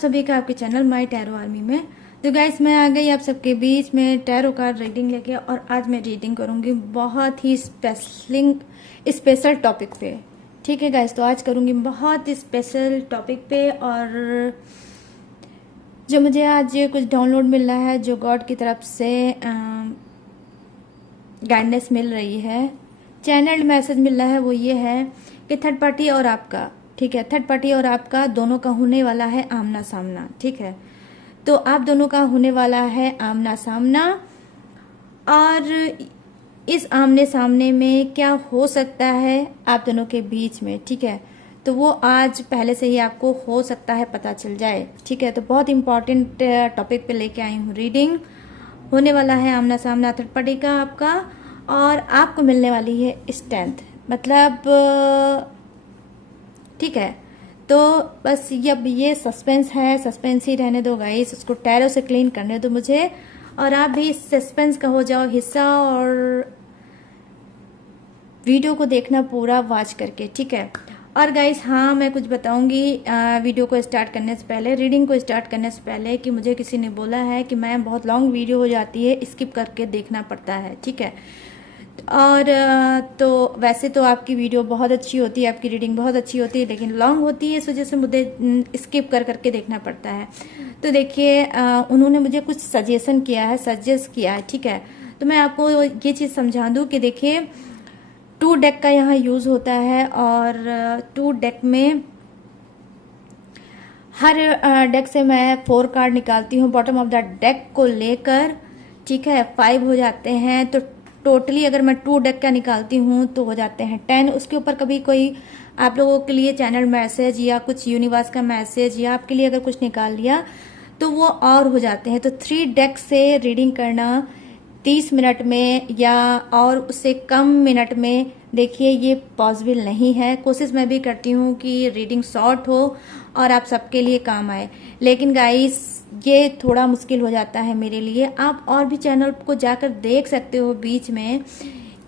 सभी का आपके चैनल माय टैरो आर्मी में। तो गाइस मैं आ गई आप सबके बीच में टैरो कार्ड रीडिंग लेके, और आज मैं रीडिंग करूंगी बहुत ही स्पेशल टॉपिक पे। ठीक है गाइस, तो आज करूंगी बहुत ही स्पेशल टॉपिक पे, और जो मुझे आज कुछ डाउनलोड मिल रहा है, जो गॉड की तरफ से गाइडेंस मिल रही है, चैनल मैसेज मिल रहा है, वो ये है कि थर्ड पार्टी और आपका, ठीक है, थर्ड पार्टी और आपका दोनों का होने वाला है आमना सामना। ठीक है, तो आप दोनों का होने वाला है आमना सामना, और इस आमने सामने में क्या हो सकता है आप दोनों के बीच में, ठीक है, तो वो आज पहले से ही आपको हो सकता है पता चल जाए। ठीक है, तो बहुत इंपॉर्टेंट टॉपिक पे लेके आई हूँ रीडिंग। होने वाला है आमना सामना थर्ड पार्टी का आपका, और आपको मिलने वाली है स्ट्रेंथ, मतलब ठीक है। तो बस अब ये सस्पेंस है, सस्पेंस ही रहने दो गाइस, उसको टैरो से क्लीन करने दो मुझे, और आप भी इस सस्पेंस का हो जाओ हिस्सा, और वीडियो को देखना पूरा वॉच करके। ठीक है, और गाइस हाँ, मैं कुछ बताऊंगी वीडियो को स्टार्ट करने से पहले, रीडिंग को स्टार्ट करने से पहले, कि मुझे किसी ने बोला है कि मैम बहुत लॉन्ग वीडियो हो जाती है, स्किप करके देखना पड़ता है। ठीक है, और तो वैसे तो आपकी वीडियो बहुत अच्छी होती है, आपकी रीडिंग बहुत अच्छी होती है, लेकिन लॉन्ग होती है, इस वजह से मुझे स्किप कर करके देखना पड़ता है। तो देखिए उन्होंने मुझे कुछ सजेशन किया है, सजेस्ट किया है। ठीक है, तो मैं आपको ये चीज़ समझा दूँ कि देखिए 2 डेक का यहाँ यूज़ होता है, और 2 डेक में हर डेक से मैं 4 कार्ड निकालती हूँ बॉटम ऑफ द डेक को लेकर। ठीक है, 5 हो जाते हैं, तो टोटली अगर मैं 2 डेक का निकालती हूँ तो हो जाते हैं 10। उसके ऊपर कभी कोई आप लोगों के लिए चैनल मैसेज या कुछ यूनिवर्स का मैसेज या आपके लिए अगर कुछ निकाल लिया तो वो और हो जाते हैं। तो 3 डेक से रीडिंग करना 30 मिनट में या और उससे कम मिनट में, देखिए ये पॉसिबल नहीं है। कोशिश मैं भी करती हूँ कि रीडिंग शॉर्ट हो और आप सबके लिए काम आए, लेकिन गाइस ये थोड़ा मुश्किल हो जाता है मेरे लिए। आप और भी चैनल को जाकर देख सकते हो बीच में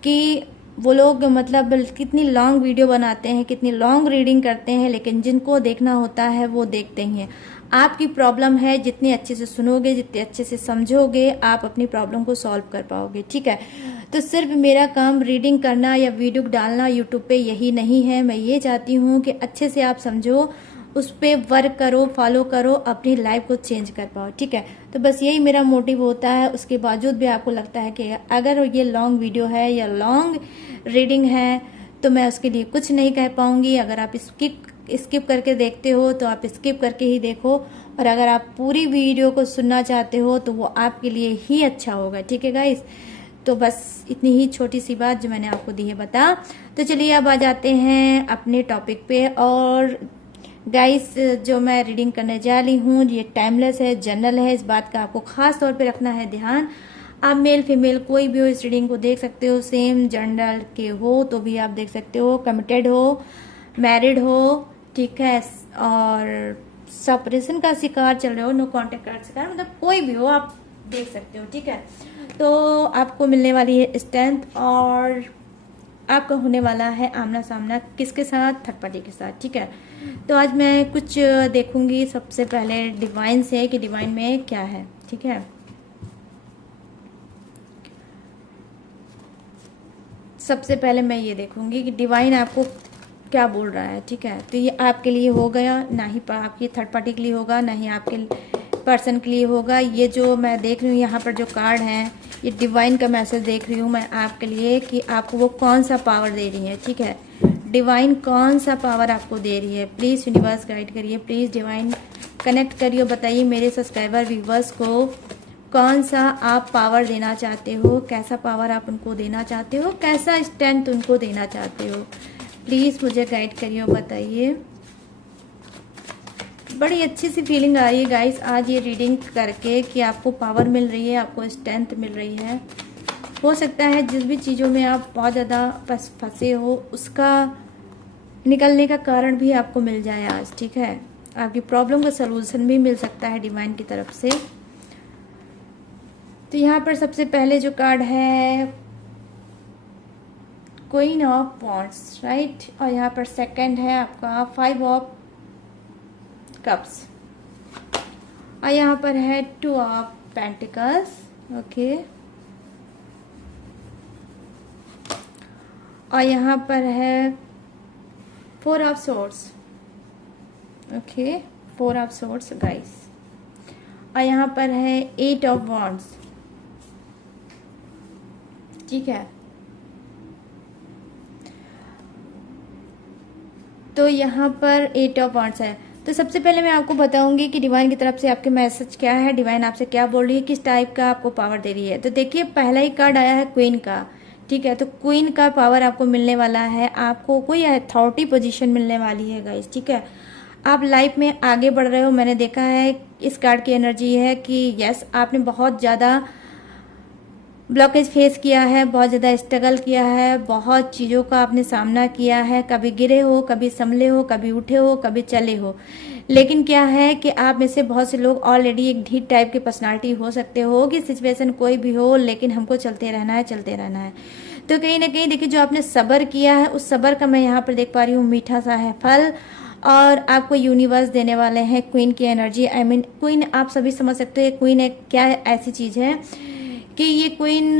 कि वो लोग मतलब कितनी लॉन्ग वीडियो बनाते हैं, कितनी लॉन्ग रीडिंग करते हैं, लेकिन जिनको देखना होता है वो देखते ही हैं। आपकी प्रॉब्लम है, जितनी अच्छे से सुनोगे, जितने अच्छे से समझोगे, आप अपनी प्रॉब्लम को सॉल्व कर पाओगे। ठीक है, तो सिर्फ मेरा काम रीडिंग करना या वीडियो डालना यूट्यूब पे यही नहीं है। मैं ये चाहती हूँ कि अच्छे से आप समझो, उस पर वर्क करो, फॉलो करो, अपनी लाइफ को चेंज कर पाओ। ठीक है, तो बस यही मेरा मोटिव होता है। उसके बावजूद भी आपको लगता है कि अगर ये लॉन्ग वीडियो है या लॉन्ग रीडिंग है तो मैं उसके लिए कुछ नहीं कह पाऊंगी। अगर आप स्किप करके देखते हो तो आप स्किप करके ही देखो, और अगर आप पूरी वीडियो को सुनना चाहते हो तो वो आपके लिए ही अच्छा होगा। ठीक है गाइस, तो बस इतनी ही छोटी सी बात जो मैंने आपको दी है बता। तो चलिए अब आ जाते हैं अपने टॉपिक पे। और गाइस जो मैं रीडिंग करने जा रही हूँ ये टाइमलेस है, जनरल है, इस बात का आपको खास तौर पे रखना है ध्यान। आप मेल फीमेल कोई भी हो इस रीडिंग को देख सकते हो, सेम जनरल के हो तो भी आप देख सकते हो, कमिटेड हो, मैरिड हो, ठीक है, और सेपरेशन का शिकार चल रहे हो, नो कॉन्टेक्ट का शिकार, मतलब कोई भी हो आप देख सकते हो। ठीक है, तो आपको मिलने वाली है स्ट्रेंथ, और आपका होने वाला है आमना सामना किसके साथ? थर्ड पार्टी के साथ। ठीक है, तो आज मैं कुछ देखूंगी सबसे पहले डिवाइन से कि डिवाइन में क्या है। ठीक है, सबसे पहले मैं ये देखूंगी कि डिवाइन आपको क्या बोल रहा है। ठीक है, तो ये आपके लिए हो गया, ना ही आपकी थर्ड पार्टी के लिए होगा, ना ही आपके पर्सन के लिए होगा। ये जो मैं देख रही हूँ यहाँ पर जो कार्ड हैं, ये डिवाइन का मैसेज देख रही हूँ मैं आपके लिए कि आपको वो कौन सा पावर दे रही है। ठीक है, डिवाइन कौन सा पावर आपको दे रही है, प्लीज़ यूनिवर्स गाइड करिए, प्लीज़ डिवाइन कनेक्ट करिए, बताइए मेरे सब्सक्राइबर व्यूवर्स को कौन सा आप पावर देना चाहते हो, कैसा पावर आप उनको देना चाहते हो, कैसा स्ट्रेंथ उनको देना चाहते हो, प्लीज़ मुझे गाइड करिए और बताइए। बड़ी अच्छी सी फीलिंग आ रही है गाइस आज ये रीडिंग करके कि आपको पावर मिल रही है, आपको स्ट्रेंथ मिल रही है। हो सकता है जिस भी चीज़ों में आप बहुत ज़्यादा फंसे हो उसका निकलने का कारण भी आपको मिल जाए आज। ठीक है, आपकी प्रॉब्लम का सलूशन भी मिल सकता है डिवाइन की तरफ से। तो यहाँ पर सबसे पहले जो कार्ड है क्वीन ऑफ वॉन्ड्स, राइट, और यहाँ पर सेकंड है आपका 5 ऑफ कप्स। और यहाँ पर है 2 ऑफ पेंटिकल्स, ओके। और यहाँ पर है 4 of swords, okay, 4 of swords guys. और यहाँ पर है 8 ऑफ वॉन्ड्स, ठीक है। तो यहाँ पर 8 ऑफ वॉन्ड्स है। तो सबसे पहले मैं आपको बताऊंगी कि डिवाइन की तरफ से आपके मैसेज क्या है, डिवाइन आपसे क्या बोल रही है, किस टाइप का आपको पावर दे रही है। तो देखिए पहला ही कार्ड आया है क्वीन का, ठीक है। तो क्वीन का पावर आपको मिलने वाला है, आपको कोई अथॉरिटी पोजीशन मिलने वाली है गाइस, ठीक है। आप लाइफ में आगे बढ़ रहे हो। मैंने देखा है इस कार्ड की एनर्जी है कि यस, आपने बहुत ज़्यादा ब्लॉकेज फेस किया है, बहुत ज़्यादा स्ट्रगल किया है, बहुत चीज़ों का आपने सामना किया है। कभी गिरे हो, कभी संभले हो, कभी उठे हो, कभी चले हो। लेकिन क्या है कि आप में से बहुत से लोग ऑलरेडी एक ढीठ टाइप की पर्सनालिटी हो सकते हो कि सिचुएशन कोई भी हो, लेकिन हमको चलते रहना है, चलते रहना है। तो कहीं ना कहीं देखिए जो आपने सब्र किया है, उस सब्र का मैं यहाँ पर देख पा रही हूँ मीठा सा है फल, और आपको यूनिवर्स देने वाले हैं क्वीन की एनर्जी। आई मीन क्वीन आप सभी समझ सकते हो क्वीन एक क्या ऐसी चीज़ है कि ये क्वीन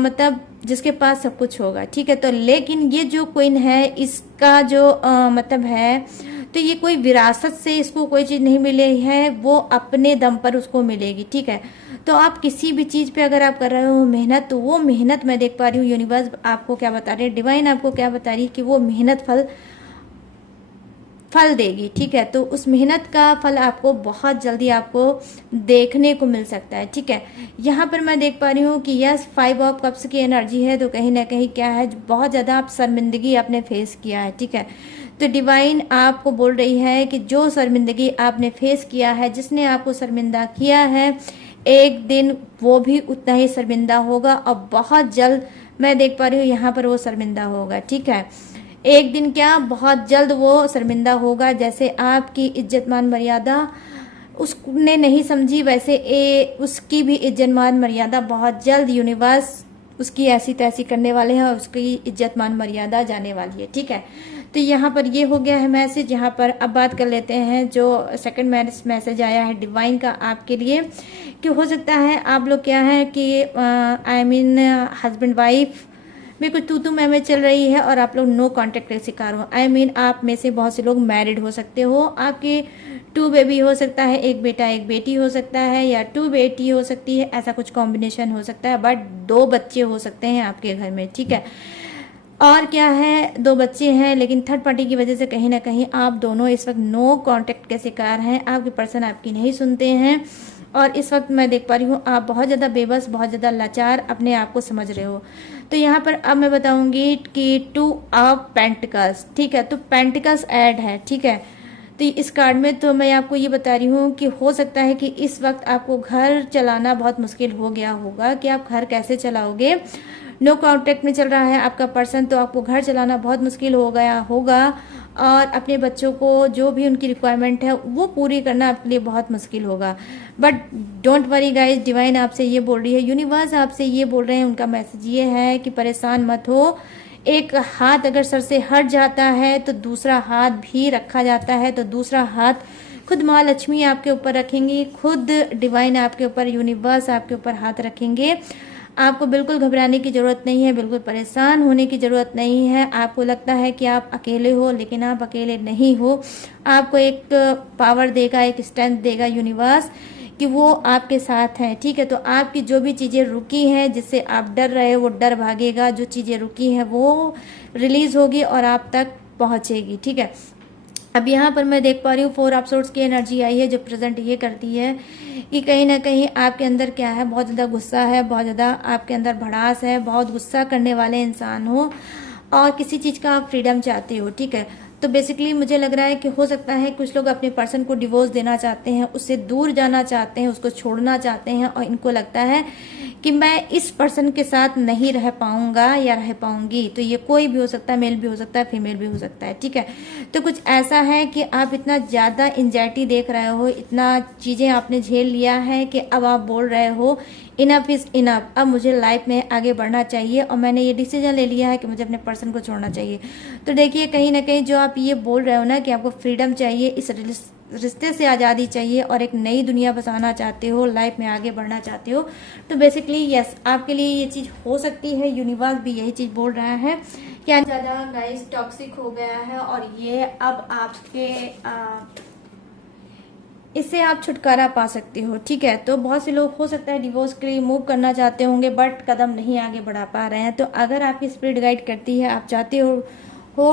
मतलब जिसके पास सब कुछ होगा, ठीक है। तो लेकिन ये जो क्वीन है इसका जो मतलब है, तो ये कोई विरासत से इसको कोई चीज़ नहीं मिली है, वो अपने दम पर उसको मिलेगी, ठीक है। तो आप किसी भी चीज़ पे अगर आप कर रहे हो मेहनत, तो वो मेहनत मैं देख पा रही हूँ यूनिवर्स आपको क्या बता रही है, डिवाइन आपको क्या बता रही है कि वो मेहनत फल देगी, ठीक है। तो उस मेहनत का फल आपको बहुत जल्दी आपको देखने को मिल सकता है, ठीक है। यहाँ पर मैं देख पा रही हूँ कि यस 5 ऑफ कप्स की एनर्जी है। तो कहीं ना कहीं क्या है, बहुत ज़्यादा आप शर्मिंदगी आपने फेस किया है, ठीक है। तो डिवाइन आपको बोल रही है कि जो शर्मिंदगी आपने फेस किया है, जिसने आपको शर्मिंदा किया है, एक दिन वो भी उतना ही शर्मिंदा होगा, और बहुत जल्द मैं देख पा रही हूँ यहाँ पर वो शर्मिंदा होगा, ठीक है। एक दिन क्या, बहुत जल्द वो शर्मिंदा होगा। जैसे आपकी इज्जत मान मर्यादा उसने नहीं समझी, वैसे उसकी भी इज्जत मान मर्यादा बहुत जल्द यूनिवर्स उसकी ऐसी तैसी करने वाले हैं, और उसकी इज्जत मान मर्यादा जाने वाली है, ठीक है। तो यहाँ पर ये हो गया है मैसेज। यहाँ पर अब बात कर लेते हैं जो सेकंड मैसेज आया है डिवाइन का आपके लिए, कि हो सकता है आप लोग क्या है कि आई मीन हस्बैंड वाइफ में कुछ तू मैं चल रही है, और आप लोग नो कांटेक्ट के शिकार हो। आई मीन आप में से बहुत से लोग मैरिड हो सकते हो, आपके 2 बेबी हो सकता है, 1 बेटा 1 बेटी हो सकता है, या 2 बेटी हो सकती है, ऐसा कुछ कॉम्बिनेशन हो सकता है। बट 2 बच्चे हो सकते हैं आपके घर में, ठीक है। और क्या है, 2 बच्चे हैं, लेकिन थर्ड पार्टी की वजह से कहीं ना कहीं आप दोनों इस वक्त नो कांटेक्ट के शिकार हैं। आपके पर्सन आपकी नहीं सुनते हैं, और इस वक्त मैं देख पा रही हूँ आप बहुत ज़्यादा बेबस, बहुत ज़्यादा लाचार अपने आप को समझ रहे हो। तो यहाँ पर अब मैं बताऊंगी कि 2 ऑफ पेंटिकल्स, ठीक है। तो पेंटिकल्स ऐड है, ठीक है। तो इस कार्ड में तो मैं आपको ये बता रही हूँ कि हो सकता है कि इस वक्त आपको घर चलाना बहुत मुश्किल हो गया होगा, कि आप घर कैसे चलाओगे। नो कांटेक्ट में चल रहा है आपका पर्सन, तो आपको घर चलाना बहुत मुश्किल हो गया होगा, और अपने बच्चों को जो भी उनकी रिक्वायरमेंट है वो पूरी करना आपके लिए बहुत मुश्किल होगा। But don't worry guys, divine आपसे ये बोल रही है, यूनिवर्स आपसे ये बोल रहे हैं, उनका मैसेज ये है कि परेशान मत हो। एक हाथ अगर सर से हट जाता है तो दूसरा हाथ भी रखा जाता है। तो दूसरा हाथ खुद माँ लक्ष्मी आपके ऊपर रखेंगी, खुद डिवाइन आपके ऊपर, यूनिवर्स आपके ऊपर हाथ रखेंगे। आपको बिल्कुल घबराने की ज़रूरत नहीं है, बिल्कुल परेशान होने की ज़रूरत नहीं है। आपको लगता है कि आप अकेले हो, लेकिन आप अकेले नहीं हो। आपको एक पावर देगा, एक स्ट्रेंथ देगा यूनिवर्स, कि वो आपके साथ हैं, ठीक है। तो आपकी जो भी चीज़ें रुकी हैं, जिससे आप डर रहे हो, वो डर भागेगा। जो चीज़ें रुकी हैं वो रिलीज़ होगी और आप तक पहुँचेगी, ठीक है। अब यहाँ पर मैं देख पा रही हूँ 4 ऑफ सोर्ड्स की एनर्जी आई है, जो प्रेजेंट ये करती है कि कहीं ना कहीं आपके अंदर क्या है, बहुत ज़्यादा गुस्सा है, बहुत ज़्यादा आपके अंदर भड़ास है, बहुत गुस्सा करने वाले इंसान हो, और किसी चीज़ का आप फ्रीडम चाहते हो, ठीक है। तो बेसिकली मुझे लग रहा है कि हो सकता है कुछ लोग अपने पर्सन को डिवोर्स देना चाहते हैं, उससे दूर जाना चाहते हैं, उसको छोड़ना चाहते हैं, और इनको लगता है कि मैं इस पर्सन के साथ नहीं रह पाऊंगा या रह पाऊंगी। तो ये कोई भी हो सकता है, मेल भी हो सकता है, फीमेल भी हो सकता है, ठीक है। तो कुछ ऐसा है कि आप इतना ज़्यादा एंजाइटी देख रहे हो, इतना चीज़ें आपने झेल लिया है कि अब आप बोल रहे हो इनफ इज़ इनफ, अब मुझे लाइफ में आगे बढ़ना चाहिए, और मैंने ये डिसीजन ले लिया है कि मुझे अपने पर्सन को छोड़ना चाहिए। तो देखिए कहीं ना कहीं जो आप ये बोल रहे हो ना कि आपको फ्रीडम चाहिए, इस रिश्ते से आज़ादी चाहिए और एक नई दुनिया बसाना चाहते हो, लाइफ में आगे बढ़ना चाहते हो, तो बेसिकली यस, आपके लिए ये चीज़ हो सकती है। यूनिवर्स भी यही चीज़ बोल रहा है कि ज़्यादा गाइस टॉक्सिक हो गया है और ये अब आपके इससे आप छुटकारा पा सकते हो, ठीक है। तो बहुत से लोग हो सकता है डिवोर्स के लिए मूव करना चाहते होंगे बट कदम नहीं आगे बढ़ा पा रहे हैं। तो अगर आपकी स्पिरिट गाइड करती है, आप चाहते हो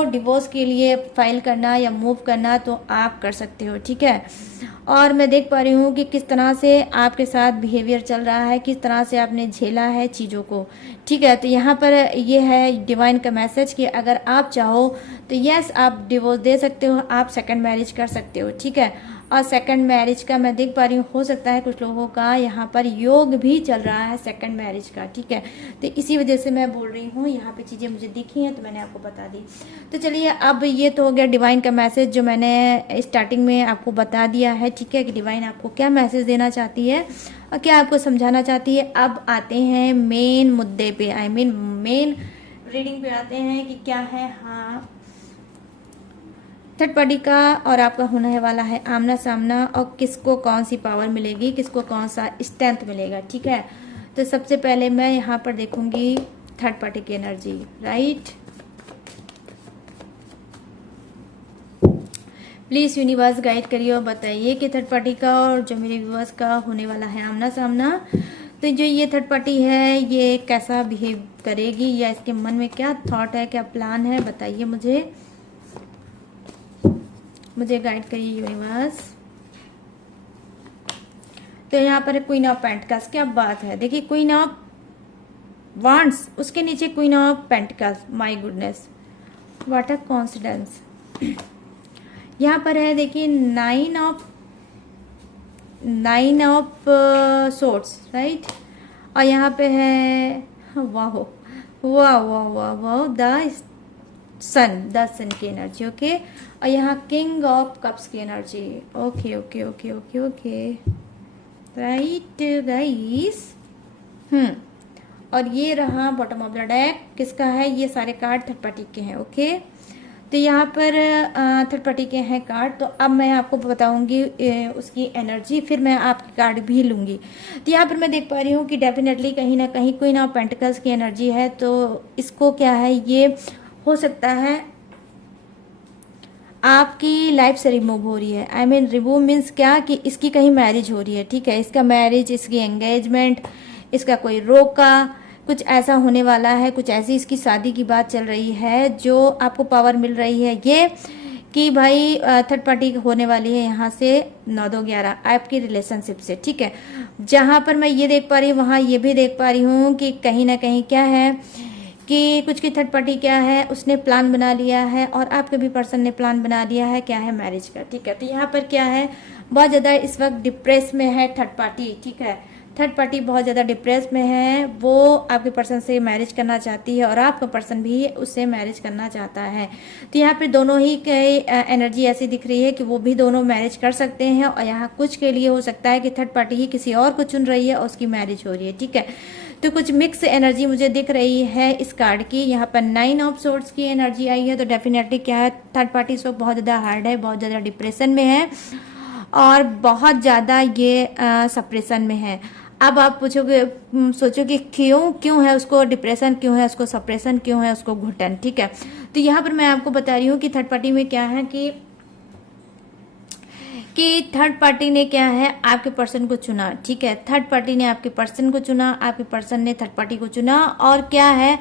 डिवोर्स के लिए फाइल करना या मूव करना, तो आप कर सकते हो, ठीक है। और मैं देख पा रही हूँ कि किस तरह से आपके साथ बिहेवियर चल रहा है, किस तरह से आपने झेला है चीज़ों को, ठीक है। तो यहाँ पर ये है डिवाइन का मैसेज कि अगर आप चाहो तो यस, आप डिवोर्स दे सकते हो, आप सेकंड मैरिज कर सकते हो, ठीक है। और सेकंड मैरिज का मैं देख पा रही हूँ, हो सकता है कुछ लोगों का यहाँ पर योग भी चल रहा है सेकंड मैरिज का, ठीक है। तो इसी वजह से मैं बोल रही हूँ, यहाँ पे चीज़ें मुझे दिखी हैं तो मैंने आपको बता दी। तो चलिए, अब ये तो हो गया डिवाइन का मैसेज जो मैंने स्टार्टिंग में आपको बता दिया है, ठीक है, कि डिवाइन आपको क्या मैसेज देना चाहती है और क्या आपको समझाना चाहती है। अब आते हैं मेन मुद्दे पे, आई मीन मेन रीडिंग पे आते हैं कि क्या है। हाँ, थर्ड पार्टी का और आपका होने वाला है आमना सामना, और किसको कौन सी पावर मिलेगी, किसको कौन सा स्ट्रेंथ मिलेगा, ठीक है। तो सबसे पहले मैं यहाँ पर देखूंगी थर्ड पार्टी की energy, right. Please universe guide करिए और बताइए कि थर्ड पार्टी का और जो मेरे व्यूअर्स का होने वाला है आमना सामना, तो जो ये थर्ड पार्टी है ये कैसा बिहेव करेगी या इसके मन में क्या थॉट है, क्या प्लान है, बताइए मुझे गाइड करिए यूनिवर्स। तो यहाँ पर क्वीन ऑफ पेंटिकल्स, क्या बात है, देखिए क्वीन ऑफ वांड्स, उसके नीचे queen of pentacles, my goodness, what a coincidence. यहाँ पर है देखिए नाइन ऑफ सोर्ड्स, राइट। और यहाँ पे है वाह वाह वाह वाह वाह द सन की एनर्जी, ओके। और यहाँ किंग ऑफ कप्स की energy, okay okay okay okay okay, right guys. और ये रहा बॉटम ऑफ द डेक, किसका है, ये सारे कार्ड थर्ड पार्टी के हैं, ओके। तो यहाँ पर थर्ड पार्टी के हैं कार्ड, तो अब मैं आपको बताऊंगी उसकी एनर्जी, फिर मैं आपकी कार्ड भी लूंगी। तो यहाँ पर मैं देख पा रही हूँ कि डेफिनेटली कहीं ना कहीं क्वीन ऑफ पेंटिकल्स की एनर्जी है, तो इसको क्या है, ये हो सकता है आपकी लाइफ से रिमूव हो रही है। आई मीन रिमूव मीन्स क्या, कि इसकी कहीं मैरिज हो रही है, ठीक है। इसका मैरिज, इसकी एंगेजमेंट, इसका कोई रोका, कुछ ऐसा होने वाला है, कुछ ऐसी इसकी शादी की बात चल रही है जो आपको पावर मिल रही है ये कि भाई थर्ड पार्टी होने वाली है यहाँ से 9-2-11 आपकी रिलेशनशिप से, ठीक है। जहाँ पर मैं ये देख पा रही हूँ वहाँ ये भी देख पा रही हूँ कि कहीं ना कहीं क्या है कि कुछ की थर्ड पार्टी क्या है, उसने प्लान बना लिया है और आपके भी पर्सन ने प्लान बना लिया है, क्या है, मैरिज का, ठीक है। तो यहाँ पर क्या है, बहुत ज़्यादा इस वक्त डिप्रेस में है थर्ड पार्टी, ठीक है। थर्ड पार्टी बहुत ज़्यादा डिप्रेस में है, वो आपके पर्सन से मैरिज करना चाहती है और आपका पर्सन भी उससे मैरिज करना चाहता है। तो यहाँ पे दोनों ही की एनर्जी ऐसी दिख रही है कि वो भी दोनों मैरिज कर सकते हैं, और यहाँ कुछ के लिए हो सकता है कि थर्ड पार्टी ही किसी और को चुन रही है और उसकी मैरिज हो रही है, ठीक है। तो कुछ मिक्स एनर्जी मुझे दिख रही है इस कार्ड की। यहाँ पर 9 ऑफ सोर्ड्स की एनर्जी आई है, तो डेफिनेटली क्या है, थर्ड पार्टी सो बहुत ज़्यादा हार्ड है, बहुत ज़्यादा डिप्रेशन में है और बहुत ज़्यादा ये सप्रेशन में है। अब आप पूछोगे, सोचोगे क्यों है उसको डिप्रेशन, क्यों है उसको सप्रेशन, क्यों है उसको घुटन, ठीक है। तो यहाँ पर मैं आपको बता रही हूँ कि थर्ड पार्टी में क्या है कि थर्ड पार्टी ने क्या है, आपके पर्सन को चुना, ठीक है। थर्ड पार्टी ने आपके पर्सन को चुना, आपके पर्सन ने थर्ड पार्टी को चुना, और क्या है,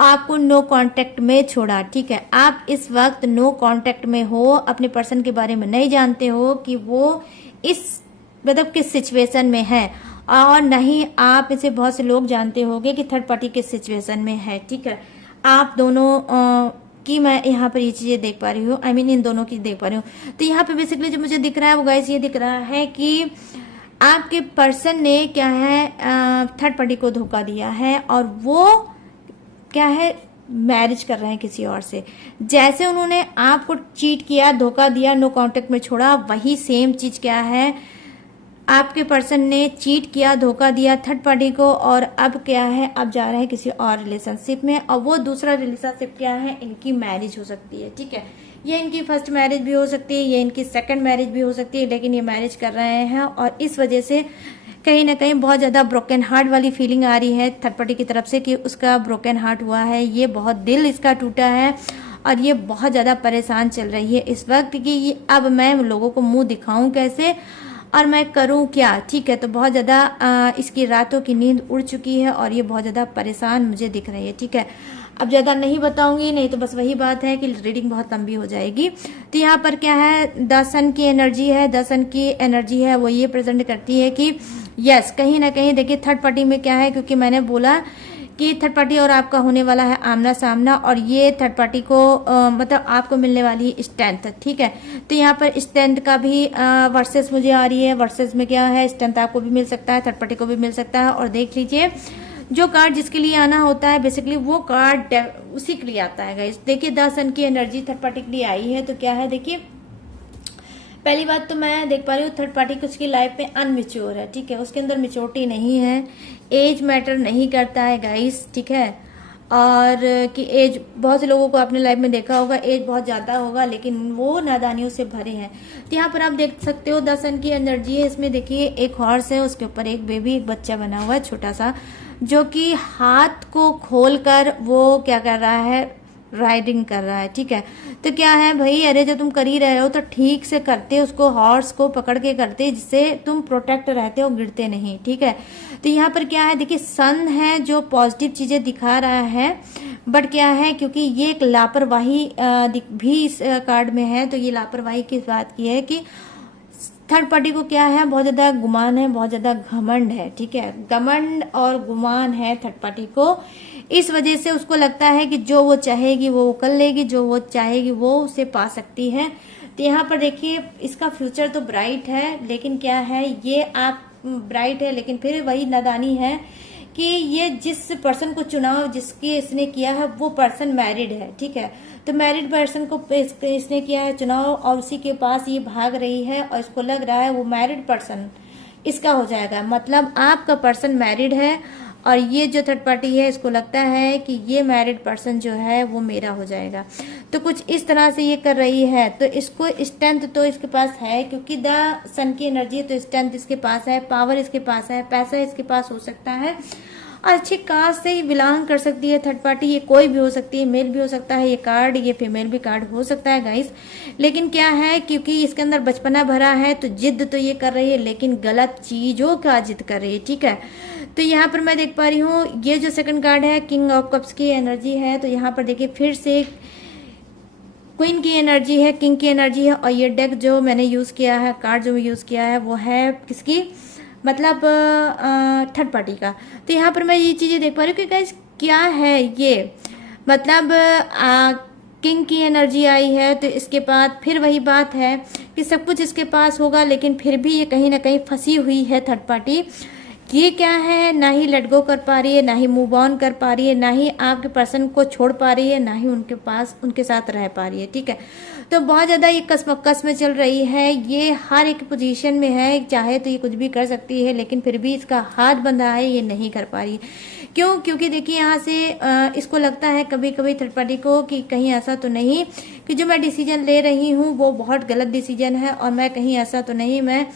आपको नो कांटेक्ट में छोड़ा, ठीक है। आप इस वक्त नो कांटेक्ट में हो, अपने पर्सन के बारे में नहीं जानते हो कि वो इस मतलब किस सिचुएशन में है, और नहीं आप इसे बहुत से लोग जानते होंगे कि थर्ड पार्टी किस सिचुएशन में है, ठीक है। आप दोनों कि मैं यहाँ पर ये चीज़ें देख पा रही हूँ, आई मीन इन दोनों की देख पा रही हूँ। तो यहाँ पे बेसिकली जो मुझे दिख रहा है वो गाइस ये दिख रहा है कि आपके पर्सन ने क्या है, थर्ड पार्टी को धोखा दिया है और वो क्या है, मैरिज कर रहे हैं किसी और से। जैसे उन्होंने आपको चीट किया, धोखा दिया, नो कांटेक्ट में छोड़ा, वही सेम चीज़ क्या है, आपके पर्सन ने चीट किया, धोखा दिया थर्ड पार्टी को, और अब क्या है, अब जा रहे हैं किसी और रिलेशनशिप में, और वो दूसरा रिलेशनशिप क्या है, इनकी मैरिज हो सकती है, ठीक है। ये इनकी फर्स्ट मैरिज भी हो सकती है, ये इनकी सेकंड मैरिज भी हो सकती है, लेकिन ये मैरिज कर रहे हैं और इस वजह से कहीं ना कहीं बहुत ज़्यादा ब्रोकन हार्ट वाली फीलिंग आ रही है थर्ड पार्टी की तरफ से कि उसका ब्रोकन हार्ट हुआ है, ये बहुत दिल इसका टूटा है और ये बहुत ज़्यादा परेशान चल रही है इस वक्त कि अब मैं लोगों को मुंह दिखाऊं कैसे और मैं करूं क्या। ठीक है, तो बहुत ज़्यादा इसकी रातों की नींद उड़ चुकी है और ये बहुत ज़्यादा परेशान मुझे दिख रही है। ठीक है, अब ज़्यादा नहीं बताऊंगी, नहीं तो बस वही बात है कि रीडिंग बहुत लंबी हो जाएगी। तो यहाँ पर क्या है, द सन की एनर्जी है, द सन की एनर्जी है वो ये प्रेजेंट करती है कि यस कहीं ना कहीं देखिए थर्ड पार्टी में क्या है, क्योंकि मैंने बोला कि थर्ड पार्टी और आपका होने वाला है आमना सामना और ये थर्ड पार्टी को मतलब आपको मिलने वाली स्ट्रेंथ। ठीक है, तो यहाँ पर स्ट्रेंथ का भी वर्सेस मुझे आ रही है, वर्सेस में क्या है, स्ट्रेंथ आपको भी मिल सकता है, थर्ड पार्टी को भी मिल सकता है। और देख लीजिए जो कार्ड जिसके लिए आना होता है बेसिकली वो कार्ड उसी के लिए आता है गाइस। देखिए द सन की एनर्जी थर्ड पार्टी के लिए आई है, तो क्या है देखिए पहली बात तो मैं देख पा रही हूँ थर्ड पार्टी उसकी लाइफ में अनमिच्योर है। ठीक है, उसके अंदर मिच्योरिटी नहीं है, एज मैटर नहीं करता है गाइस। ठीक है, और कि एज बहुत से लोगों को अपने लाइफ में देखा होगा एज बहुत ज्यादा होगा लेकिन वो नादानियों से भरे हैं। तो यहाँ पर आप देख सकते हो द सन की एनर्जी है, इसमें देखिए एक हॉर्स है, उसके ऊपर एक बेबी एक बच्चा बना हुआ है छोटा सा, जो कि हाथ को खोलकर वो क्या कर रहा है, राइडिंग कर रहा है। ठीक है, तो क्या है भाई, अरे जो तुम कर ही रहे हो तो ठीक से करते, उसको हॉर्स को पकड़ के करते जिससे तुम प्रोटेक्ट रहते हो, गिरते नहीं। ठीक है, तो यहाँ पर क्या है देखिए सन है जो पॉजिटिव चीजें दिखा रहा है, बट क्या है क्योंकि ये एक लापरवाही भी इस कार्ड में है, तो ये लापरवाही किस बात की है कि थर्ड पार्टी को क्या है, बहुत ज्यादा गुमान है, बहुत ज्यादा घमंड है। ठीक है, घमंड और गुमान है थर्ड पार्टी को, इस वजह से उसको लगता है कि जो वो चाहेगी वो कर लेगी, जो वो चाहेगी वो उसे पा सकती है। तो यहाँ पर देखिए इसका फ्यूचर तो ब्राइट है, लेकिन क्या है ये आप ब्राइट है लेकिन फिर वही नादानी है कि ये जिस पर्सन को चुनाव जिसके इसने किया है वो पर्सन मैरिड है। ठीक है, तो मैरिड पर्सन को इसने किया है चुनाव और उसी के पास ये भाग रही है और इसको लग रहा है वो मैरिड पर्सन इसका हो जाएगा, मतलब आपका पर्सन मैरिड है और ये जो थर्ड पार्टी है इसको लगता है कि ये मैरिड पर्सन जो है वो मेरा हो जाएगा। तो कुछ इस तरह से ये कर रही है, तो इसको स्ट्रेंथ तो इसके पास है क्योंकि द सन की एनर्जी, तो स्ट्रेंथ इसके पास है, पावर इसके पास है, पैसा इसके पास हो सकता है और अच्छी कास्ट से ही बिलोंग कर सकती है थर्ड पार्टी। ये कोई भी हो सकती है, मेल भी हो सकता है ये कार्ड, ये फीमेल भी कार्ड हो सकता है गाइस। लेकिन क्या है क्योंकि इसके अंदर बचपना भरा है तो जिद तो ये कर रही है लेकिन गलत चीजों का जिद कर रही है। ठीक है, तो यहाँ पर मैं देख पा रही हूँ ये जो सेकंड कार्ड है किंग ऑफ कप्स की एनर्जी है, तो यहाँ पर देखिए फिर से क्वीन की एनर्जी है, किंग की एनर्जी है और ये डेक जो मैंने यूज किया है, कार्ड जो यूज किया है वो है किसकी, मतलब थर्ड पार्टी का। तो यहाँ पर मैं ये चीजें देख पा रही हूँ कि गाइस क्या है ये, मतलब किंग की एनर्जी आई है तो इसके बाद फिर वही बात है कि सब कुछ इसके पास होगा लेकिन फिर भी ये कहीं ना कहीं फंसी हुई है थर्ड पार्टी। ये क्या है, ना ही लेट गो कर पा रही है, ना ही मूव ऑन कर पा रही है, ना ही आपके पर्सन को छोड़ पा रही है, ना ही उनके पास उनके साथ रह पा रही है। ठीक है, तो बहुत ज्यादा ये कसमकस में चल रही है, ये हर एक पोजीशन में है, चाहे तो ये कुछ भी कर सकती है लेकिन फिर भी इसका हाथ बंधा है, ये नहीं कर पा रही। क्यों, क्योंकि देखिए यहाँ से इसको लगता है कभी कभी थर्ड पार्टी को कि कहीं ऐसा तो नहीं कि जो मैं डिसीजन ले रही हूँ वो बहुत गलत डिसीजन है और मैं कहीं ऐसा तो नहीं मैं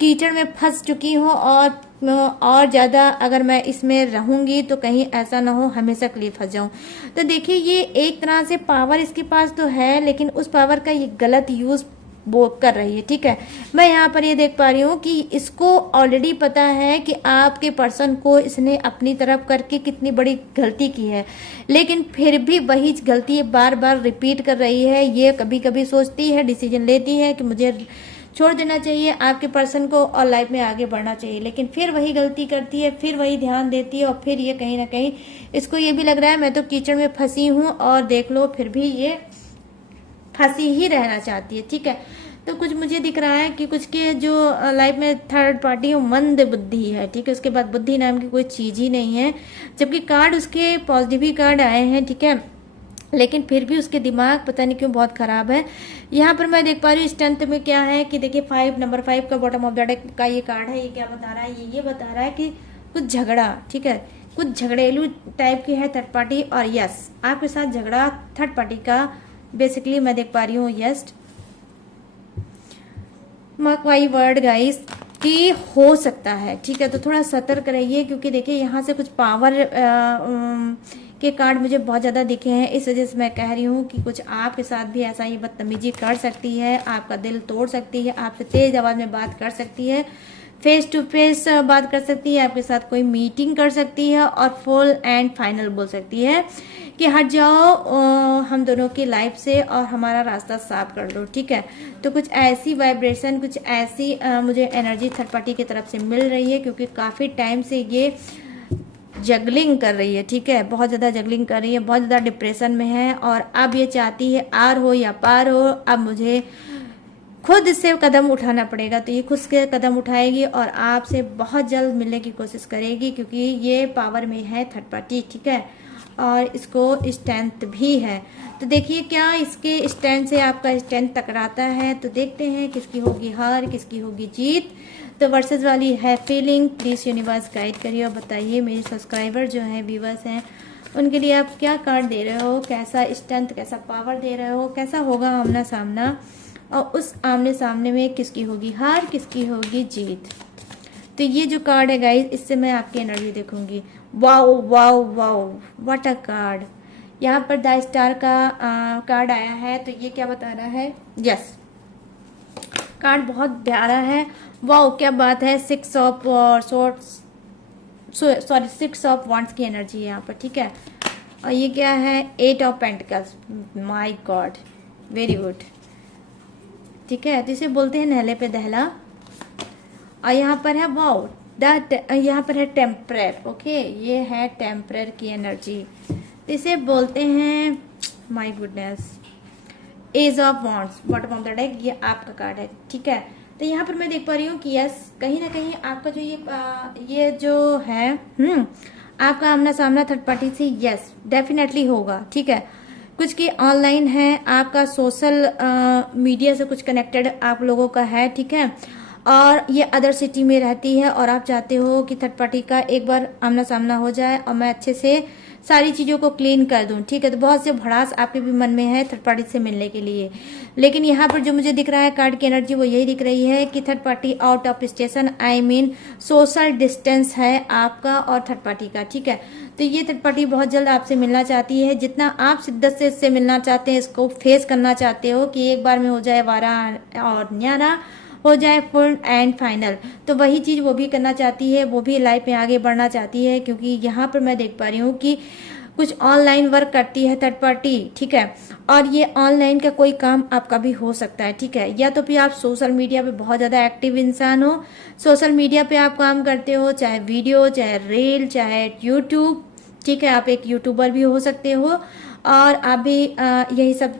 कीचड़ में फंस चुकी हूँ और ज्यादा अगर मैं इसमें रहूंगी तो कहीं ऐसा ना हो हमेशा के लिए फंस जाऊं। तो देखिए ये एक तरह से पावर इसके पास तो है लेकिन उस पावर का ये गलत यूज वो कर रही है। ठीक है, मैं यहाँ पर ये देख पा रही हूँ कि इसको ऑलरेडी पता है कि आपके पर्सन को इसने अपनी तरफ करके कितनी बड़ी गलती की है, लेकिन फिर भी वही गलती बार बार रिपीट कर रही है। ये कभी कभी सोचती है, डिसीजन लेती है कि मुझे छोड़ देना चाहिए आपके पर्सन को और लाइफ में आगे बढ़ना चाहिए, लेकिन फिर वही गलती करती है, फिर वही ध्यान देती है और फिर ये कहीं ना कहीं इसको ये भी लग रहा है मैं तो कीचड़ में फंसी हूँ और देख लो फिर भी ये फंसी ही रहना चाहती है। ठीक है, तो कुछ मुझे दिख रहा है कि कुछ के जो लाइफ में थर्ड पार्टी है मंद बुद्धि है। ठीक है, उसके बाद बुद्धि नाम की कोई चीज ही नहीं है, जबकि कार्ड उसके पॉजिटिव ही कार्ड आए हैं। ठीक है, लेकिन फिर भी उसके दिमाग पता नहीं क्यों बहुत खराब है। यहाँ पर मैं देख पा रही हूँ स्ट्रेंथ में क्या है कि देखिए 5 नंबर 5 का बॉटम ऑफ द डेक का ये कार्ड है। ये क्या बता रहा है, ये बता रहा है कि कुछ झगड़ा, ठीक है, कुछ झगड़ेलू टाइप की है थर्ड पार्टी और यस आपके साथ झगड़ा थर्ड पार्टी का बेसिकली मैं देख पा रही हूँ yes, mark my word guys कि हो सकता है, ठीक है। तो थोड़ा सतर्क रहिए, क्योंकि देखिए यहाँ से कुछ पावर के कार्ड मुझे बहुत ज़्यादा दिखे हैं। इस वजह से मैं कह रही हूँ कि कुछ आपके साथ भी ऐसा ही बदतमीजी कर सकती है, आपका दिल तोड़ सकती है, आपसे तेज आवाज़ में बात कर सकती है, फेस टू फेस बात कर सकती है, आपके साथ कोई मीटिंग कर सकती है और फुल एंड फाइनल बोल सकती है कि हट जाओ हम दोनों की लाइफ से और हमारा रास्ता साफ कर दो, ठीक है। तो कुछ ऐसी वाइब्रेशन, कुछ ऐसी मुझे एनर्जी थर्ड पार्टी की तरफ से मिल रही है, क्योंकि काफ़ी टाइम से ये जगलिंग कर रही है, ठीक है, बहुत ज़्यादा जगलिंग कर रही है, बहुत ज़्यादा डिप्रेशन में है और अब ये चाहती है आर हो या पार हो, अब मुझे खुद से कदम उठाना पड़ेगा। तो ये खुद से कदम उठाएगी और आपसे बहुत जल्द मिलने की कोशिश करेगी, क्योंकि ये पावर में है थर्ड पार्टी, ठीक है, और इसको स्ट्रेंथ भी है। तो देखिए क्या इसके स्ट्रेंथ से आपका स्ट्रेंथ टकराता है, तो देखते हैं किसकी होगी हार, किसकी होगी जीत। तो वर्सेस वाली है फीलिंग, प्लीज़ यूनिवर्स गाइड करिए और बताइए मेरे सब्सक्राइबर जो हैं, व्यूवर्स हैं, उनके लिए आप क्या कार्ड दे रहे हो, कैसा स्ट्रेंथ, कैसा पावर दे रहे हो, कैसा होगा आमना सामना, और उस आमने सामने में किसकी होगी हार, किसकी होगी जीत। तो ये जो कार्ड है गाइस, इससे मैं आपकी एनर्जी देखूंगी। Wow wow wow, what a card. यहाँ पर द स्टार का कार्ड आया है, तो ये क्या बता रहा है, यस कार्ड बहुत प्यारा है, वाओ क्या बात है। 6 of swords, sorry 6 of wands की एनर्जी है यहाँ पर, ठीक है। और ये क्या है, 8 of pentacles, my God very good, ठीक है। तो इसे बोलते हैं नहले पे दहला। और यहाँ पर है वाओ यहाँ पर है टेम्परर, ओके, ये है टेम्परर की एनर्जी। तो इसे बोलते हैं my goodness ace of wands, bottom of the deck, ये आपका कार्ड है, ठीक है। तो यहाँ पर मैं देख पा रही हूँ कि यस कहीं ना कहीं आपका जो ये जो है आपका आमना सामना थर्ड पार्टी से यस डेफिनेटली होगा, ठीक है। कुछ की ऑनलाइन है, आपका सोशल मीडिया से कुछ कनेक्टेड आप लोगों का है, ठीक है, और ये अदर सिटी में रहती है और आप चाहते हो कि थर्ड पार्टी का एक बार आमना सामना हो जाए और मैं अच्छे से सारी चीज़ों को क्लीन कर दूं, ठीक है। तो बहुत से भड़ास आपके भी मन में है थर्ड पार्टी से मिलने के लिए, लेकिन यहाँ पर जो मुझे दिख रहा है कार्ड की एनर्जी वो यही दिख रही है कि third party out of station, I mean social distance है आपका और थर्ड पार्टी का, ठीक है। तो ये थर्ड पार्टी बहुत जल्द आपसे मिलना चाहती है, जितना आप शिद्दत से इससे मिलना चाहते हैं, इसको फेस करना चाहते हो कि एक बार में हो जाए वारा और न्यारा, हो जाए फुल एंड फाइनल, तो वही चीज़ वो भी करना चाहती है, वो भी लाइफ में आगे बढ़ना चाहती है। क्योंकि यहाँ पर मैं देख पा रही हूँ कि कुछ ऑनलाइन वर्क करती है थर्ड पार्टी, ठीक है, और ये ऑनलाइन का कोई काम आपका भी हो सकता है, ठीक है। या तो फिर आप सोशल मीडिया पे बहुत ज़्यादा एक्टिव इंसान हो, सोशल मीडिया पे आप काम करते हो, चाहे वीडियो, चाहे रील, चाहे यूट्यूब, ठीक है, आप एक यूट्यूबर भी हो सकते हो और आप भी यही सब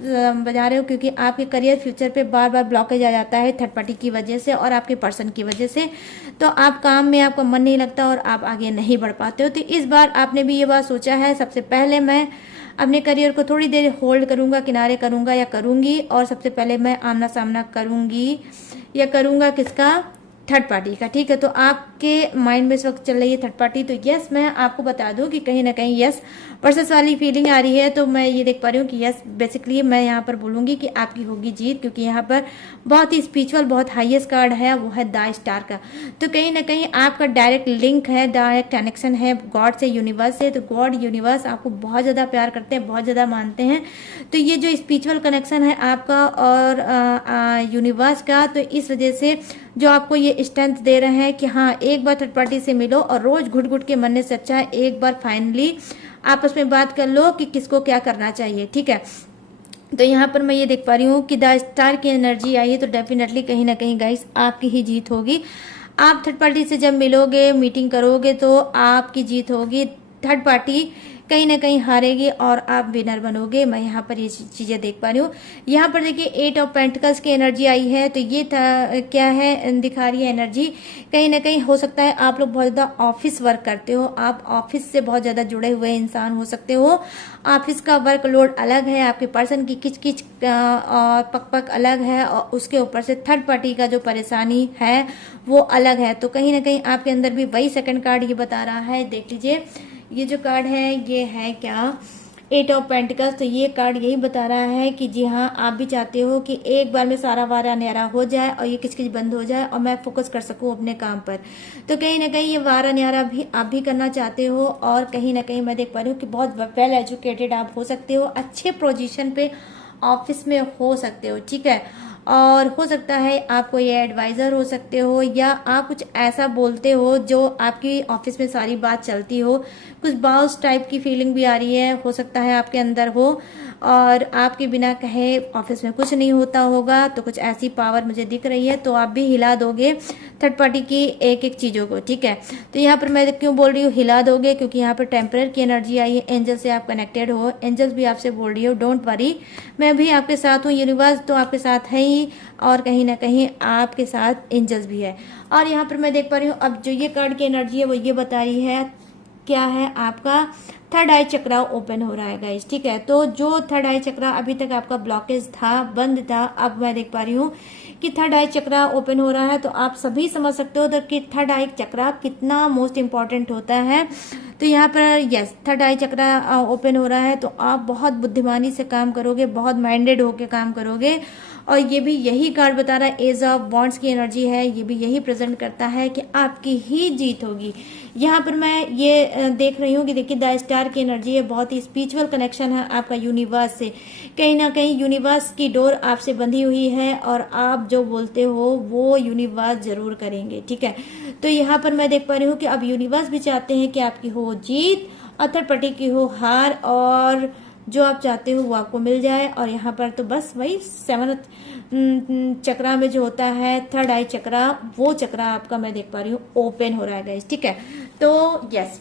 बजा रहे हो, क्योंकि आपके करियर फ्यूचर पे बार बार ब्लॉकेज आ जाता है थर्ड पार्टी की वजह से और आपके पर्सन की वजह से। तो आप काम में आपका मन नहीं लगता और आप आगे नहीं बढ़ पाते हो। तो इस बार आपने भी ये बात सोचा है, सबसे पहले मैं अपने करियर को थोड़ी देर होल्ड करूंगा, किनारे करूंगा या करूंगी, और सबसे पहले मैं आमना सामना करूंगी या करूंगा किसका, थर्ड पार्टी का, ठीक है। तो आपके माइंड में इस वक्त चल रही है थर्ड पार्टी, तो यस मैं आपको बता दूं कि कहीं ना कहीं यस वर्सेस वाली फीलिंग आ रही है। तो मैं ये देख पा रही हूँ कि यस बेसिकली मैं यहाँ पर बोलूंगी कि आपकी होगी जीत, क्योंकि यहाँ पर बहुत ही स्पिरिचुअल, बहुत हाईएस्ट कार्ड है, वो है द स्टार का। तो कहीं ना कहीं आपका डायरेक्ट लिंक है, डायरेक्ट कनेक्शन है गॉड से, यूनिवर्स से। तो गॉड यूनिवर्स आपको बहुत ज़्यादा प्यार करते हैं, बहुत ज़्यादा मानते हैं। तो ये जो स्पिरिचुअल कनेक्शन है आपका और यूनिवर्स का, तो इस वजह से जो आपको ये स्ट्रेंथ दे रहे हैं कि हाँ एक बार थर्ड पार्टी से मिलो और रोज घुट घुट के मरने से अच्छा है एक बार फाइनली आपस में बात कर लो कि किसको क्या करना चाहिए, ठीक है। तो यहाँ पर मैं ये देख पा रही हूँ कि द स्टार की एनर्जी आई है, तो डेफिनेटली कहीं ना कहीं गाइस आपकी ही जीत होगी। आप थर्ड पार्टी से जब मिलोगे, मीटिंग करोगे, तो आपकी जीत होगी, थर्ड पार्टी कहीं ना कहीं हारेगी और आप विनर बनोगे। मैं यहाँ पर ये चीजें देख पा रही हूँ। यहाँ पर देखिए 8 ऑफ पेंटिकल्स की एनर्जी आई है, तो ये क्या है, दिखा रही है एनर्जी, कहीं ना कहीं हो सकता है आप लोग बहुत ज़्यादा ऑफिस वर्क करते हो, आप ऑफिस से बहुत ज़्यादा जुड़े हुए इंसान हो सकते हो। ऑफिस का वर्कलोड अलग है, आपके पर्सन की किच किच और पक पक अलग है, और उसके ऊपर से थर्ड पार्टी का जो परेशानी है वो अलग है। तो कहीं ना कहीं आपके अंदर भी वही सेकंड कार्ड ये बता रहा है, देख लीजिए ये जो कार्ड है ये है क्या, 8 ऑफ पेंटिकल्स। तो ये कार्ड यही बता रहा है कि जी हाँ, आप भी चाहते हो कि एक बार में सारा वारा न्यारा हो जाए और ये किचकिच बंद हो जाए और मैं फोकस कर सकूं अपने काम पर। तो कहीं ना कहीं ये वारा न्यारा भी आप भी करना चाहते हो और कहीं ना कहीं मैं देख पा रही हूँ कि बहुत वेल एजुकेटेड आप हो सकते हो, अच्छे पोजीशन पे ऑफिस में हो सकते हो, ठीक है। और हो सकता है आप कोई एडवाइजर हो सकते हो या आप कुछ ऐसा बोलते हो जो आपकी ऑफिस में सारी बात चलती हो। कुछ बॉस टाइप की फीलिंग भी आ रही है, हो सकता है आपके अंदर हो और आपके बिना कहे ऑफिस में कुछ नहीं होता होगा। तो कुछ ऐसी पावर मुझे दिख रही है, तो आप भी हिला दोगे थर्ड पार्टी की एक एक चीजों को, ठीक है। तो यहाँ पर मैं क्यों बोल रही हूँ हिला दोगे, क्योंकि यहाँ पर टेम्परर की एनर्जी आई है, एंजल से आप कनेक्टेड हो, एंजल्स भी आपसे बोल रही हो डोंट वरी, मैं भी आपके साथ हूँ, यूनिवर्स तो आपके साथ है ही और कहीं ना कहीं आपके साथ एंजल्स भी है। और यहाँ पर मैं देख पा रही हूँ अब जो ये कार्ड की एनर्जी है वो ये बता रही है क्या है, आपका थर्ड आई चक्रा ओपन हो रहा है गाइस, ठीक है। तो जो थर्ड आई चक्रा अभी तक आपका ब्लॉकेज था, बंद था, अब मैं देख पा रही हूँ कि थर्ड आई चक्रा ओपन हो रहा है। तो आप सभी समझ सकते हो कि थर्ड आई चक्रा कितना मोस्ट इंपॉर्टेंट होता है। तो यहाँ पर यस, थर्ड आई चक्रा ओपन हो रहा है, तो आप बहुत बुद्धिमानी से काम करोगे, बहुत माइंडेड होके काम करोगे। और ये भी यही कार्ड बता रहा है, एज ऑफ वॉन्ड्स की एनर्जी है, ये भी यही प्रेजेंट करता है कि आपकी ही जीत होगी। यहाँ पर मैं ये देख रही हूँ कि देखिए द स्टार की एनर्जी है, बहुत ही स्पिरिचुअल कनेक्शन है आपका यूनिवर्स से। कहीं ना कहीं यूनिवर्स की डोर आपसे बंधी हुई है और आप जो बोलते हो वो यूनिवर्स जरूर करेंगे, ठीक है। तो यहाँ पर मैं देख पा रही हूँ कि अब यूनिवर्स भी चाहते हैं कि आपकी हो जीत, अथर पट्टी की हो हार, और जो आप चाहते हो वो आपको मिल जाए। और यहाँ पर तो बस वही सेवन्थ चक्रा में जो होता है थर्ड आई चक्रा, वो चक्रा आपका मैं देख पा रही हूँ ओपन हो रहा है गाइस, ठीक है। तो यस,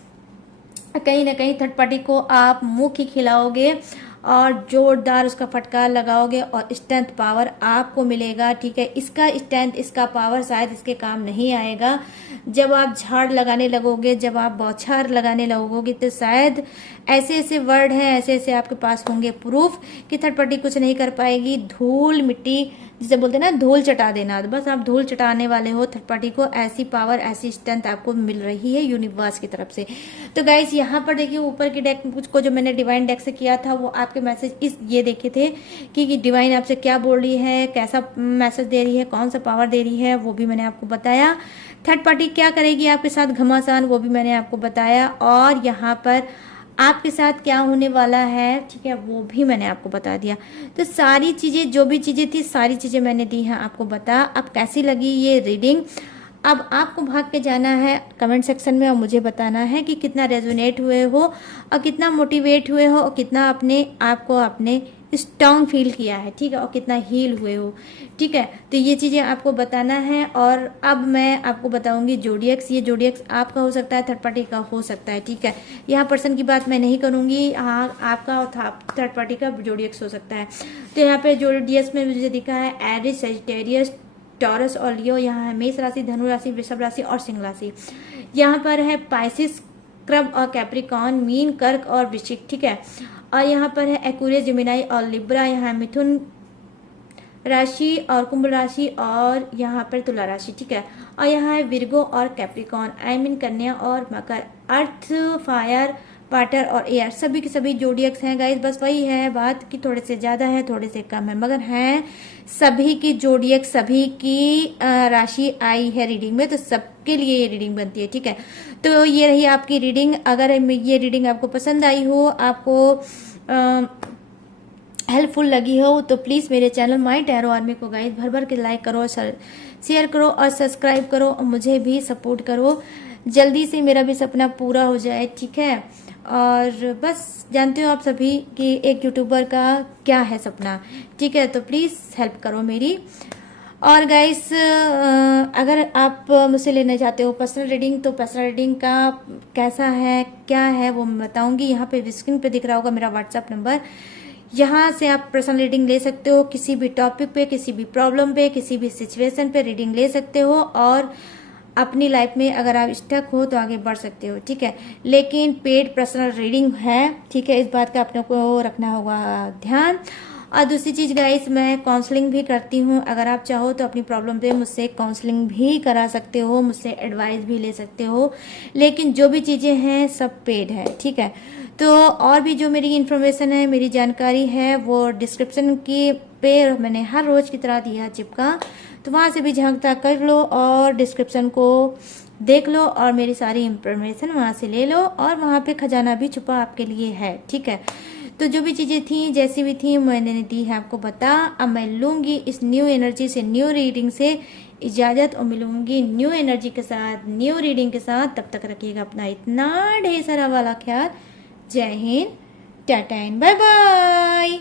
कहीं ना कहीं थर्ड पार्टी को आप मुंह की खिलाओगे और जोरदार उसका फटकार लगाओगे और स्ट्रेंथ पावर आपको मिलेगा, ठीक है। इसका स्ट्रेंथ, इसका पावर शायद इसके काम नहीं आएगा। जब आप झाड़ लगाने लगोगे, जब आप बौछार लगाने लगोगे, तो शायद ऐसे ऐसे वर्ड हैं, ऐसे ऐसे आपके पास होंगे प्रूफ कि थर्ड पार्टी कुछ नहीं कर पाएगी। धूल मिट्टी जिसे बोलते हैं ना, धूल चटा देना, बस आप धूल चटाने वाले हो थर्ड पार्टी को। ऐसी पावर, ऐसी स्ट्रेंथ आपको मिल रही है यूनिवर्स की तरफ से। तो गाइस यहाँ पर देखिए ऊपर की डेक को जो मैंने डिवाइन डेक से किया था, वो आपके मैसेज इस ये देखे थे कि डिवाइन आपसे क्या बोल रही है, कैसा मैसेज दे रही है, कौन सा पावर दे रही है, वो भी मैंने आपको बताया। थर्ड पार्टी क्या करेगी आपके साथ घमासान, वो भी मैंने आपको बताया। और यहाँ पर आपके साथ क्या होने वाला है, ठीक है, वो भी मैंने आपको बता दिया। तो सारी चीजें, जो भी चीजें थी, सारी चीजें मैंने दी हैं आपको बता। अब कैसी लगी ये रीडिंग, अब आपको भाग के जाना है कमेंट सेक्शन में और मुझे बताना है कि कितना रेजोनेट हुए हो और कितना मोटिवेट हुए हो और कितना अपने आप को अपने स्ट्रांग फील किया है, ठीक है, और कितना हील हुए हो, ठीक है। तो ये चीज़ें आपको बताना है। और अब मैं आपको बताऊंगी जोडियक्स। ये जोडियक्स आपका हो सकता है, थर्ड पार्टी का हो सकता है, ठीक है। यहाँ पर्सन की बात मैं नहीं करूंगी, हाँ आपका और थर्ड पार्टी का जोडियक्स हो सकता है। तो यहाँ पे जोडियक्स में मुझे दिखा है एरिस, सेजिटेरियस, टॉरस और लियो। यहाँ है मेष राशि, धनु राशि, वृषभ राशि और सिंह राशि। यहाँ पर है पाइसिस, क्रब और कैप्रिकॉन, मीन, कर्क और वृश्चिक, ठीक है। और यहाँ पर है एक्वेरियस, जेमिनी और लिब्रा। यहाँ है मिथुन राशि और कुंभ राशि और यहाँ पर तुला राशि, ठीक है। और यहाँ है विर्गो और कैप्रिकॉन, आई मीन कन्या और मकर। अर्थ, फायर, वाटर और एयर, सभी के सभी जोडियक्स हैं गाइस। बस वही है बात कि थोड़े से ज्यादा है, थोड़े से कम है, मगर हैं सभी की जोडियक्स, सभी की राशि आई है रीडिंग में, तो सबके लिए ये रीडिंग बनती है, ठीक है। तो ये रही आपकी रीडिंग। अगर ये रीडिंग आपको पसंद आई हो, आपको हेल्पफुल लगी हो, तो प्लीज़ मेरे चैनल माई टैरो आर्मी को गाइस भर भर के लाइक करो, शेयर करो और सब्सक्राइब करो और मुझे भी सपोर्ट करो, जल्दी से मेरा भी सपना पूरा हो जाए, ठीक है। और बस जानते हो आप सभी कि एक यूट्यूबर का क्या है सपना, ठीक है। तो प्लीज़ हेल्प करो मेरी। और गाइस अगर आप मुझसे लेना चाहते हो पर्सनल रीडिंग, तो पर्सनल रीडिंग का कैसा है, क्या है, वो मैं बताऊंगी। यहाँ पे स्क्रीन पे दिख रहा होगा मेरा व्हाट्सएप नंबर, यहाँ से आप पर्सनल रीडिंग ले सकते हो। किसी भी टॉपिक पे, किसी भी प्रॉब्लम पे, किसी भी सिचुएशन पे रीडिंग ले सकते हो और अपनी लाइफ में अगर आप स्टक हो तो आगे बढ़ सकते हो, ठीक है। लेकिन पेड पर्सनल रीडिंग है, ठीक है, इस बात का अपने को रखना होगा ध्यान। और दूसरी चीज गाइस, मैं काउंसलिंग भी करती हूँ। अगर आप चाहो तो अपनी प्रॉब्लम पे मुझसे काउंसलिंग भी करा सकते हो, मुझसे एडवाइस भी ले सकते हो। लेकिन जो भी चीजें हैं सब पेड है, ठीक है। तो और भी जो मेरी इन्फॉर्मेशन है, मेरी जानकारी है, वो डिस्क्रिप्शन की पे मैंने हर रोज की तरह दिया चिपका, तो वहां से भी झांकता कर लो और डिस्क्रिप्शन को देख लो और मेरी सारी इंफॉर्मेशन वहां से ले लो, और वहां पे खजाना भी छुपा आपके लिए है। ठीक है, तो जो भी चीजें थी जैसी भी थी मैंने दी है आपको बता। अब मैं लूंगी इस न्यू एनर्जी से, न्यू रीडिंग से इजाजत, और मिलूंगी न्यू एनर्जी के साथ, न्यू रीडिंग के साथ। तब तक रखिएगा अपना इतना ढेर सारा वाला ख्याल। जय Hind, tata and bye bye.